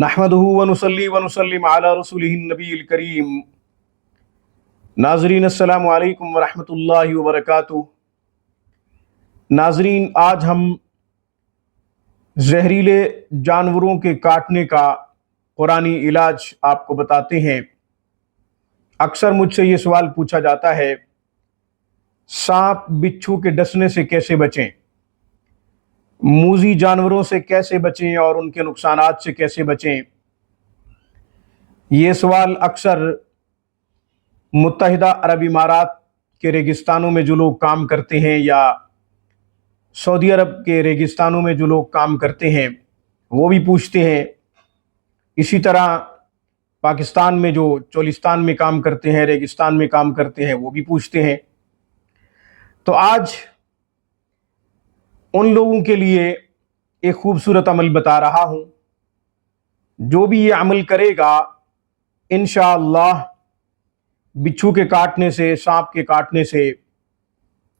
नहमदुहु व नुसल्ली व नुसल्लिम अला रसूलिहिन नबील करीम। नाज़रीन अस्सलामु अलैकुम व रहमतुल्लाहि व बरकातुहू। नाज़रीन, आज हम जहरीले जानवरों के काटने का कुरानी इलाज आपको बताते हैं। अक्सर मुझसे ये सवाल पूछा जाता है, सांप बिच्छू के डसने से कैसे बचें, मूज़ी जानवरों से कैसे बचें और उनके नुकसानात से कैसे बचें। ये सवाल अक्सर मुत्तहिदा अरब इमारात के रेगिस्तानों में जो लोग काम करते हैं या सऊदी अरब के रेगिस्तानों में जो लोग काम करते हैं वो भी पूछते हैं। इसी तरह पाकिस्तान में जो चोलिस्तान में काम करते हैं, रेगिस्तान में काम करते हैं, वो भी पूछते हैं। तो आज उन लोगों के लिए एक खूबसूरत अमल बता रहा हूँ। जो भी ये अमल करेगा इंशाअल्लाह बिच्छू के काटने से, सांप के काटने से,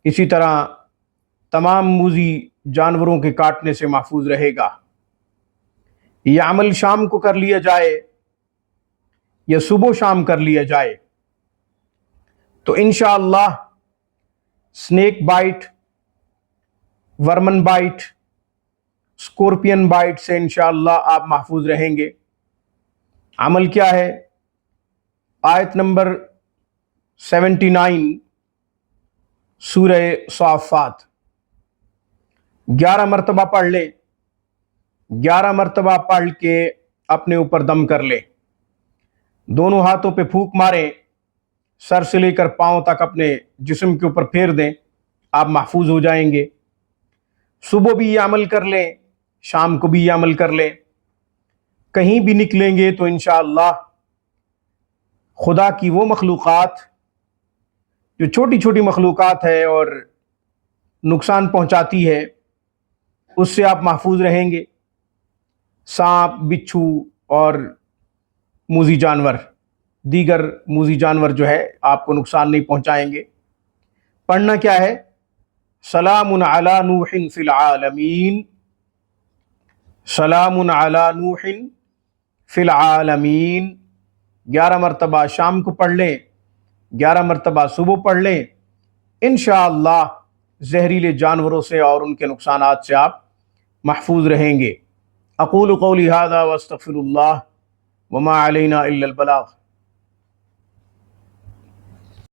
इसी तरह तमाम मूज़ी जानवरों के काटने से महफूज रहेगा। यह अमल शाम को कर लिया जाए या सुबह शाम कर लिया जाए तो इंशाअल्लाह snake bite, vermin bite, scorpion bite से इंशाअल्लाह आप महफूज रहेंगे। अमल क्या है? आयत नंबर 79 सूरह साफ़ात 11 मरतबा पढ़ ले। 11 मरतबा पढ़ के अपने ऊपर दम कर ले, दोनों हाथों पे फूंक मारें, सर से लेकर पांव तक अपने जिस्म के ऊपर फेर दें, आप महफूज हो जाएंगे। सुबह भी ये अमल कर लें, शाम को भी ये अमल कर लें। कहीं भी निकलेंगे तो इंशाअल्लाह खुदा की वो मखलूक़ात जो छोटी छोटी मखलूक़ात है और नुकसान पहुंचाती है, उससे आप महफूज रहेंगे। सांप, बिच्छू और मूज़ी जानवर, दीगर मूज़ी जानवर जो है आपको नुकसान नहीं पहुंचाएंगे। पढ़ना क्या है? सलामुन अला नूहिन फिल आलमीन, सलामुन अला नूहिन फिल आलमीन। 11 मरतबा शाम को पढ़ लें, 11 मरतबा सुबह पढ़ लें। इंशाअल्लाह जहरीले जानवरों से और उनके नुकसानात से आप महफूज रहेंगे। अक़ूलु क़ौली हाज़ा व अस्तग़फ़िरुल्लाह व मा अलैना इल्लल बलाग़।